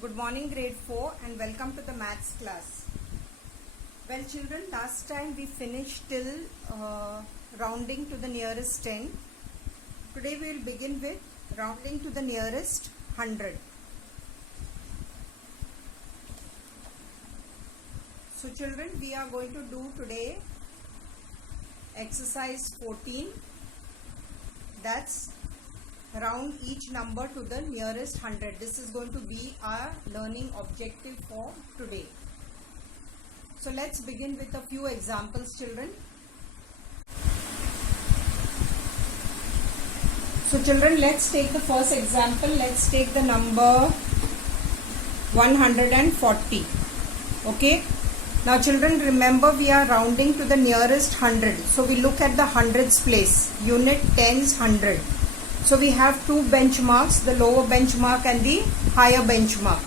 Good morning grade 4 and welcome to the maths class. Well children, last time we finished till rounding to the nearest 10. Today we will begin with rounding to the nearest 100. So children, we are going to do today exercise 14. That's round each number to the nearest 100. This is going to be our learning objective for today. So let's begin with a few examples, children. So children, let's take the first example. Let's take the number 140. Okay. Now children, remember we are rounding to the nearest 100. So we look at the hundreds place. Unit tens 100. So we have two benchmarks, the lower benchmark and the higher benchmark.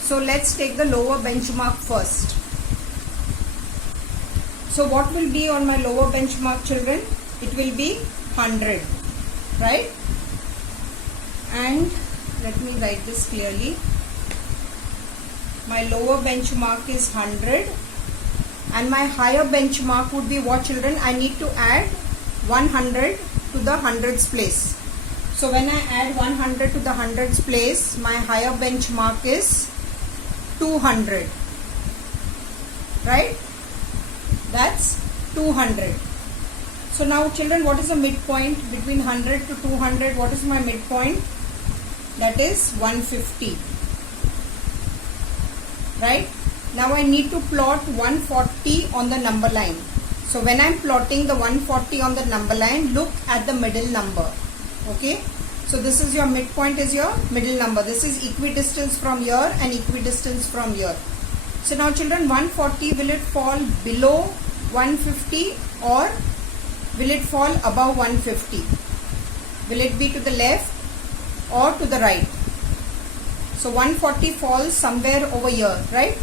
So let's take the lower benchmark first. So what will be on my lower benchmark, children? It will be 100, right? And let me write this clearly. My lower benchmark is 100 and my higher benchmark would be what, children? I need to add 100 to the hundreds place. So when I add 100 to the hundreds place, my higher benchmark is 200, right? That's 200. So now children, what is the midpoint between 100 to 200? What is my midpoint? That is 150, right? Now I need to plot 140 on the number line. So when I am plotting the 140 on the number line, look at the middle number. Okay, so this is your midpoint, is your middle number. This is equidistance from here and equidistance from here. So now children, 140, will it fall below 150 or will it fall above 150? Will it be to the left or to the right? So 140 falls somewhere over here, right?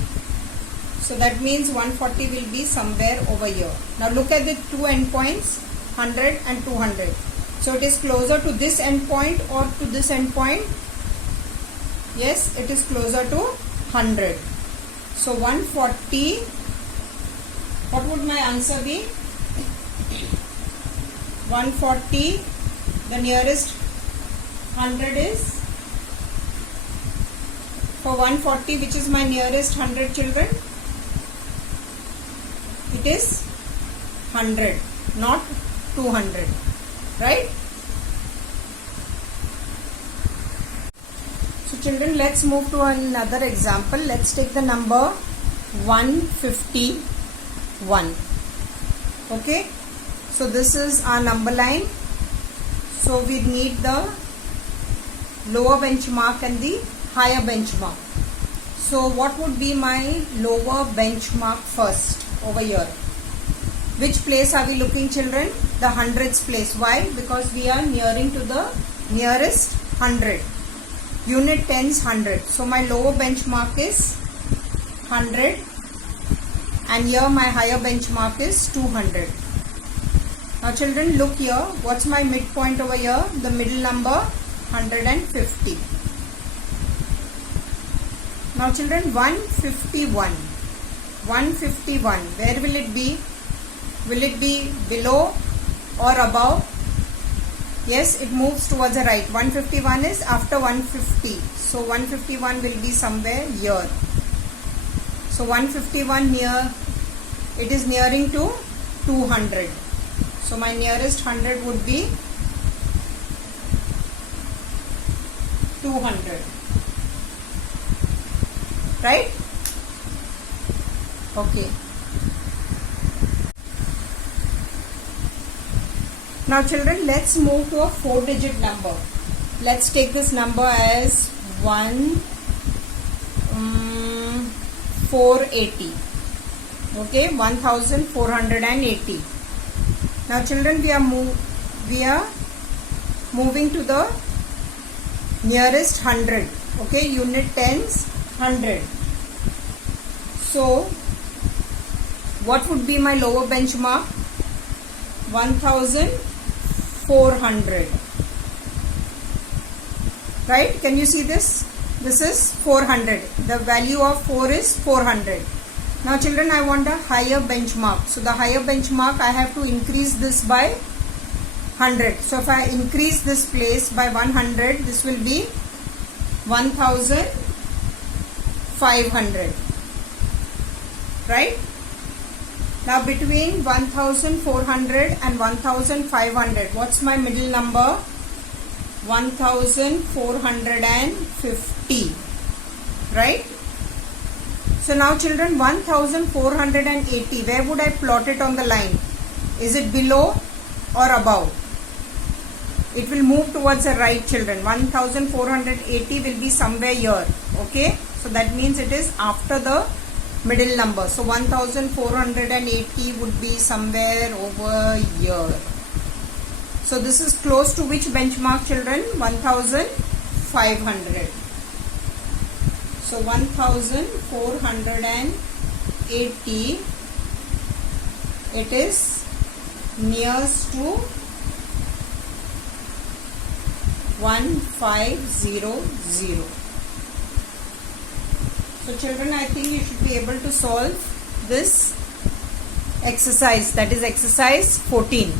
So that means 140 will be somewhere over here. Now look at the two endpoints, 100 and 200. So it is closer to this endpoint or to this endpoint? Yes, it is closer to 100. So 140, what would my answer be? 140, the nearest 100 is? For 140, which is my nearest 100, children? It is 100, not 200. Right? So children, let's move to another example. Let's take the number 151. Okay, so this is our number line. So we need the lower benchmark and the higher benchmark. So what would be my lower benchmark first over here? Which place are we looking, children? The hundreds place. Why? Because we are nearing to the nearest 100. Unit tens 100. So my lower benchmark is 100 and here my higher benchmark is 200. Now children, look here. What's my midpoint over here? The middle number 150. Now children, 151. 151. Where will it be? Will it be below or above? Yes, it moves towards the right. 151 is after 150. So 151 will be somewhere here. So 151 near, it is nearing to 200. So my nearest 100 would be 200. Right? Okay. Now children, let's move to a 4-digit number. Let's take this number as 480. Okay, 1480. Now children, we are moving to the nearest 100. Okay, unit tens 100. So what would be my lower benchmark? 1400. Right? Can you see this? This is 400. The value of 4 is 400. Now children, I want a higher benchmark. So the higher benchmark, I have to increase this by 100. So if I increase this place by 100, this will be 1500. Right? Now between 1400 and 1500, what's my middle number? 1450. Right? So now children, 1480, where would I plot it on the line? Is it below or above? It will move towards the right, children. 1480 will be somewhere here. Okay? So that means it is after the middle number. So 1480 would be somewhere over here. So this is close to which benchmark, children? 1500. So 1480, it is nearest to 1500. So children, I think you should be able to solve this exercise, that is exercise 14.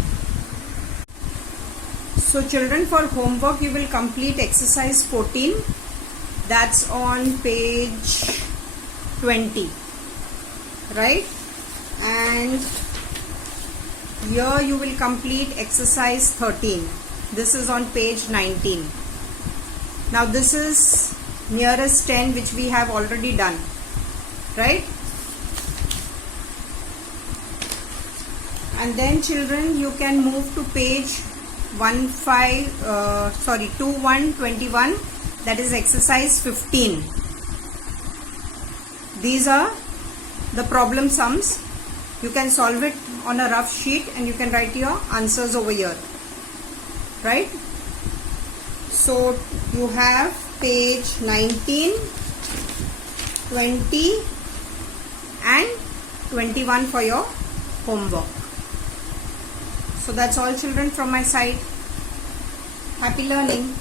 So children, for homework you will complete exercise 14. That's on page 20, right? And here you will complete exercise 13. This is on page 19. Now this is nearest 10 which we have already done, right? And then children, you can move to page 2121, that is exercise 15. These are the problem sums. You can solve it on a rough sheet and you can write your answers over here, right? So you have page 19, 20 and 21 for your homework. So that's all children from my side. Happy learning.